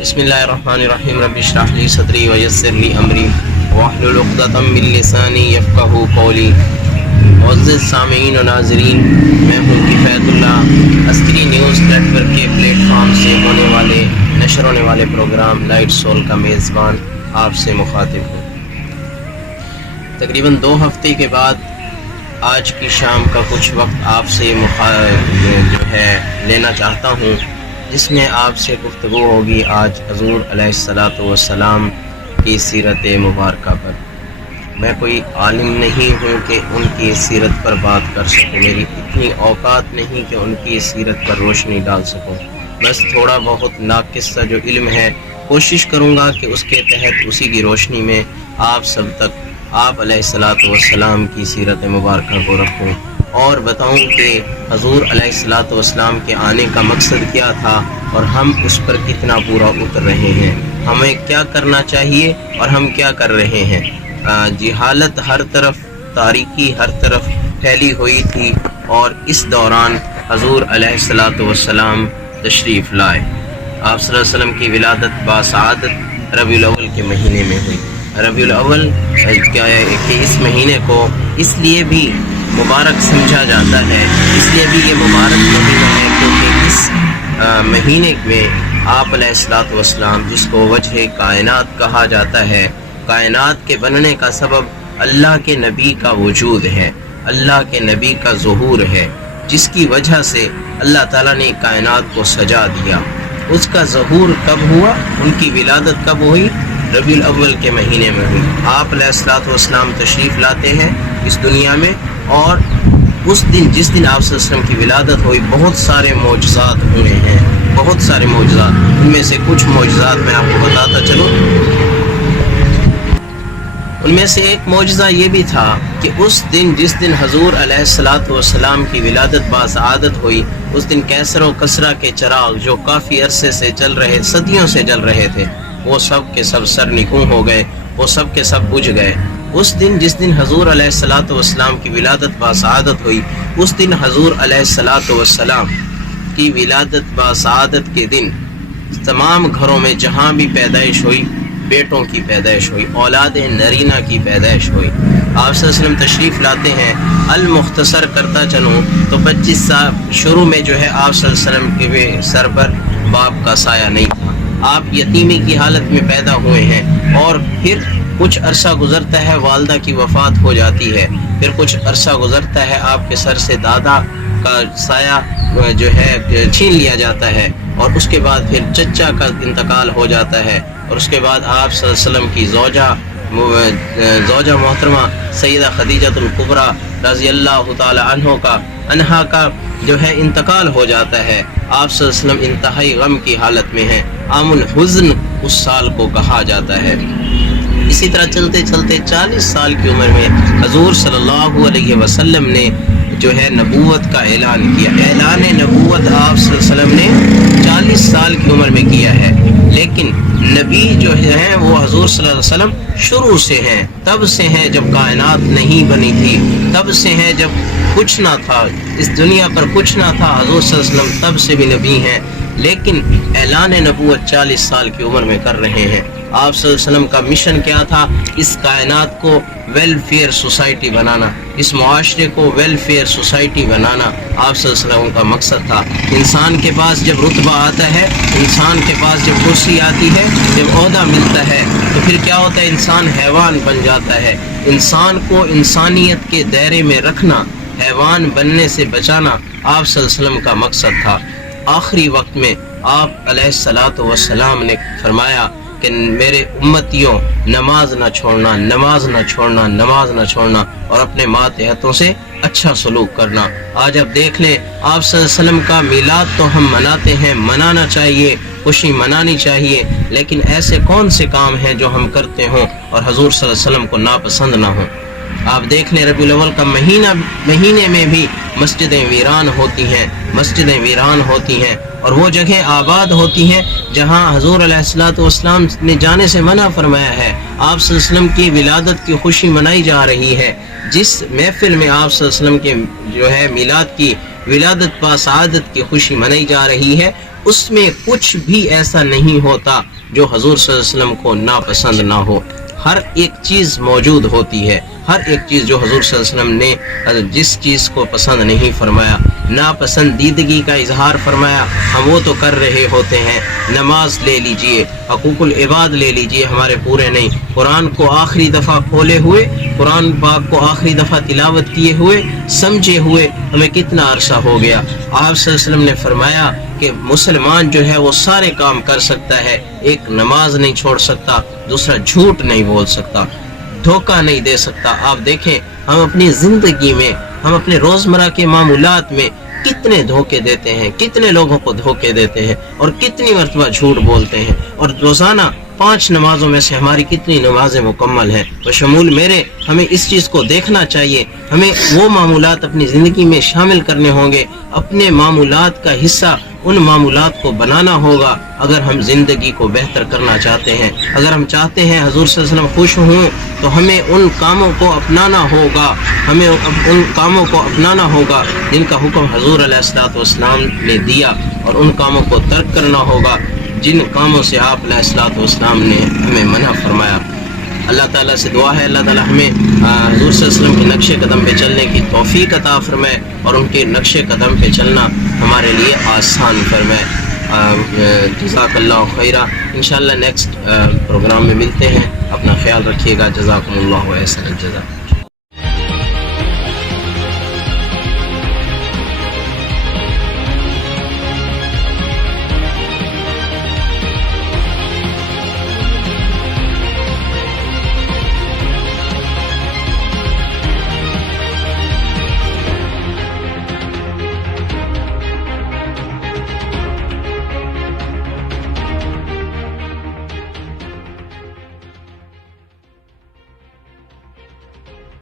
بسم اللہ الرحمن الرحیم رب اشرح لی صدری ویسر لی امری واحلل عقدۃ من لسانی یفقہوا قولی۔ معزز سامعین و ناظرین، میں ہوں کفایت اللہ، عسکری نیوز نیٹ ورک کے پلیٹ فارم سے نشر ہونے والے پروگرام لائٹ سول کا میزبان آپ سے مخاطب ہوں۔ تقریباً 2 ہفتے کے بعد آج کی شام کا کچھ وقت آپ سے لینا چاہتا ہوں، جس میں آپ سے گفتگو ہوگی آج حضور علیہ الصلاۃ والسلام کی سیرت مبارکہ پر۔ میں کوئی عالم نہیں ہوں کہ ان کی سیرت پر بات کر سکوں، میری اتنی اوقات نہیں کہ ان کی سیرت پر روشنی ڈال سکوں، بس تھوڑا بہت ناقص سا جو علم ہے کوشش کروں گا کہ اس کے تحت اسی کی روشنی میں آپ سب تک آپ علیہ الصلاۃ والسلام کی سیرت مبارکہ کو رکھوں اور بتاؤں کہ حضور علیہ الصلاۃ والسلام کے آنے کا مقصد کیا تھا اور ہم اس پر کتنا پورا اتر رہے ہیں، ہمیں کیا کرنا چاہیے اور ہم کیا کر رہے ہیں۔ جہالت ہر طرف، تاریکی ہر طرف پھیلی ہوئی تھی، اور اس دوران حضور علیہ الصلاۃ والسلام تشریف لائے۔ آپ صلی اللہ علیہ وسلم کی ولادت باسعادت ربیع الاول کے مہینے میں ہوئی۔ ربیع الاول کہ اس مہینے کو اس لیے بھی مبارک سمجھا جاتا ہے، اس لیے بھی یہ مبارک مہینہ ہے کیونکہ اس مہینے میں آپ علیہ الصلاۃ والسلام، جس کو وجہ کائنات کہا جاتا ہے، کائنات کے بننے کا سبب اللہ کے نبی کا وجود ہے، اللہ کے نبی کا ظہور ہے، جس کی وجہ سے اللہ تعالیٰ نے کائنات کو سجا دیا۔ اس کا ظہور کب ہوا؟ ان کی ولادت کب ہوئی؟ ربیع الاول کے مہینے میں ہوئی۔ آپ علیہ الصلاۃ والسلام تشریف لاتے ہیں اس دنیا میں، اور اس دن جس دن آپ صلی اللہ علیہ وسلم کی ولادت ہوئی بہت سارے معجزات ہوئے ہیں، بہت سارے معجزات۔ ان میں سے کچھ معجزات میں آپ کو بتاتا چلوں۔ ان میں سے ایک معجزہ یہ بھی تھا کہ اس دن جس دن حضور علیہ الصلاۃ والسلام کی ولادت باسعادت ہوئی، اس دن کیسر و کسریٰ کے چراغ جو کافی عرصے سے جل رہے، صدیوں سے جل رہے تھے، وہ سب کے سب سر نگوں ہو گئے، وہ سب کے سب بجھ گئے۔ اس دن جس دن حضور علیہ الصلاۃ والسلام کی ولادت باسعادت ہوئی، اس دن حضور علیہ الصلاۃ والسلام کی ولادت باسعادت کے دن تمام گھروں میں جہاں بھی پیدائش ہوئی، بیٹوں کی پیدائش ہوئی، اولاد نرینہ کی پیدائش ہوئی۔ آپ صلی اللہ علیہ وسلم تشریف لاتے ہیں۔ المختصر کرتا چلوں تو 25 سال شروع میں جو ہے آپ صلی اللہ علیہ وسلم کے سر پر باپ کا سایہ نہیں تھا، آپ یتیمی کی حالت میں پیدا ہوئے ہیں، اور پھر کچھ عرصہ گزرتا ہے، والدہ کی وفات ہو جاتی ہے، پھر کچھ عرصہ گزرتا ہے، آپ کے سر سے دادا کا سایہ جو ہے چھین لیا جاتا ہے، اور اس کے بعد پھر چچا کا انتقال ہو جاتا ہے، اور اس کے بعد آپ صلی اللہ علیہ وسلم کی زوجہ محترمہ سیدہ خدیجہ الکبریٰ رضی اللہ تعالی عنہا کا جو ہے انتقال ہو جاتا ہے۔ آپ صلی اللہ علیہ وسلم انتہائی غم کی حالت میں ہیں، عام الحزن اس سال کو کہا جاتا ہے۔ اسی طرح چلتے چلتے 40 سال کی عمر میں حضور صلی اللہ علیہ وسلم نے جو ہے نبوت کا اعلان کیا۔ اعلان نبوت آپ صلی اللہ علیہ وسلم نے 40 سال کی عمر میں کیا ہے، لیکن نبی جو ہیں وہ حضور صلی اللہ علیہ وسلم شروع سے ہیں، تب سے ہیں جب کائنات نہیں بنی تھی، تب سے ہیں جب کچھ نہ تھا، اس دنیا پر کچھ نہ تھا، حضور صلی اللہ علیہ وسلم تب سے بھی نبی ہیں، لیکن اعلان نبوت 40 سال کی عمر میں کر رہے ہیں۔ آپ صلی اللہ علیہ وسلم کا مشن کیا تھا؟ اس کائنات کو ویلفیئر سوسائٹی بنانا، اس معاشرے کو ویلفیئر سوسائٹی بنانا آپ صلی اللہ علیہ وسلم کا مقصد تھا۔ انسان کے پاس جب رتبہ آتا ہے، انسان کے پاس جب کرسی آتی ہے، جب عہدہ ملتا ہے، تو پھر کیا ہوتا ہے؟ انسان حیوان بن جاتا ہے۔ انسان کو انسانیت کے دائرے میں رکھنا، حیوان بننے سے بچانا آپ صلی اللہ علیہ وسلم کا مقصد تھا۔ آخری وقت میں آپ علیہ الصلاۃ والسلام نے فرمایا کہ میرے امتیوں، نماز نہ چھوڑنا، نماز نہ چھوڑنا، نماز نہ چھوڑنا، اور اپنے ماتحتوں سے اچھا سلوک کرنا۔ آج آپ دیکھ لیں، آپ صلی اللہ علیہ وسلم کا میلاد تو ہم مناتے ہیں، منانا چاہیے، خوشی منانی چاہیے، لیکن ایسے کون سے کام ہیں جو ہم کرتے ہوں اور حضور صلی اللہ علیہ وسلم کو ناپسند نہ ہوں؟ آپ دیکھ لیں، ربیع الاول کا مہینے میں بھی مسجدیں ویران ہوتی ہیں، مسجدیں ویران ہوتی ہیں، اور وہ جگہ آباد ہوتی ہیں جہاں حضور علیہ الصلاۃ والسلام نے جانے سے منع فرمایا ہے۔ آپ صلی اللہ علیہ وسلم کی ولادت کی خوشی منائی جا رہی ہے۔ جس محفل میں آپ صلی اللہ علیہ وسلم کے جو ہے میلاد کی ولادت باسعادت کی خوشی منائی جا رہی ہے، اس میں کچھ بھی ایسا نہیں ہوتا جو حضور صلی اللہ علیہ وسلم کو ناپسند نہ ہو. ہر ایک چیز موجود ہوتی ہے، ہر ایک چیز جو حضور صلی اللہ علیہ وسلم نے جس چیز کو پسند نہیں فرمایا، ناپسندیدگی کا اظہار فرمایا، ہم وہ تو کر رہے ہوتے ہیں. نماز لے لیجئے، حقوق العباد لے لیجئے، ہمارے پورے نہیں. قرآن کو آخری دفعہ کھولے ہوئے، قرآن پاک کو آخری دفعہ تلاوت کیے ہوئے، سمجھے ہوئے ہمیں کتنا عرصہ ہو گیا. آپ صلی اللہ علیہ وسلم نے فرمایا کہ مسلمان جو ہے وہ سارے کام کر سکتا ہے، ایک نماز نہیں چھوڑ سکتا، دوسرا جھوٹ نہیں بول سکتا، دھوکہ نہیں دے سکتا. آپ دیکھیں ہم اپنی زندگی میں، ہم اپنے روزمرہ کے معمولات میں کتنے دھوکے دیتے ہیں، کتنے لوگوں کو دھوکے دیتے ہیں اور کتنی مرتبہ جھوٹ بولتے ہیں. اور روزانہ 5 نمازوں میں سے ہماری کتنی نمازیں مکمل ہیں. بشمول میرے ہمیں اس چیز کو دیکھنا چاہیے. ہمیں وہ معمولات اپنی زندگی میں شامل کرنے ہوں گے، اپنے معمولات کا حصہ ان معمولات کو بنانا ہوگا اگر ہم زندگی کو بہتر کرنا چاہتے ہیں. اگر ہم چاہتے ہیں حضور صلی اللہ علیہ وسلم خوش ہوں تو ہمیں ان کاموں کو اپنانا ہوگا، ہمیں ان کاموں کو اپنانا ہوگا جن کا حکم حضور علیہ الصلوۃ والسلام نے دیا، اور ان کاموں کو ترک کرنا ہوگا جن کاموں سے آپ علیہ الصلوۃ والسلام نے ہمیں منع فرمایا. اللہ تعالیٰ سے دعا ہے اللہ تعالیٰ ہمیں حضور صلی اللہ علیہ وسلم کے نقش قدم پہ چلنے کی توفیق عطا فرمائے اور ان کے نقش قدم پہ چلنا ہمارے لیے آسان فرمائے. جزاک اللہ خیرہ. انشاءاللہ نیکسٹ پروگرام میں ملتے ہیں. اپنا خیال رکھیے گا. جزاکم اللہ و احسن الجزا.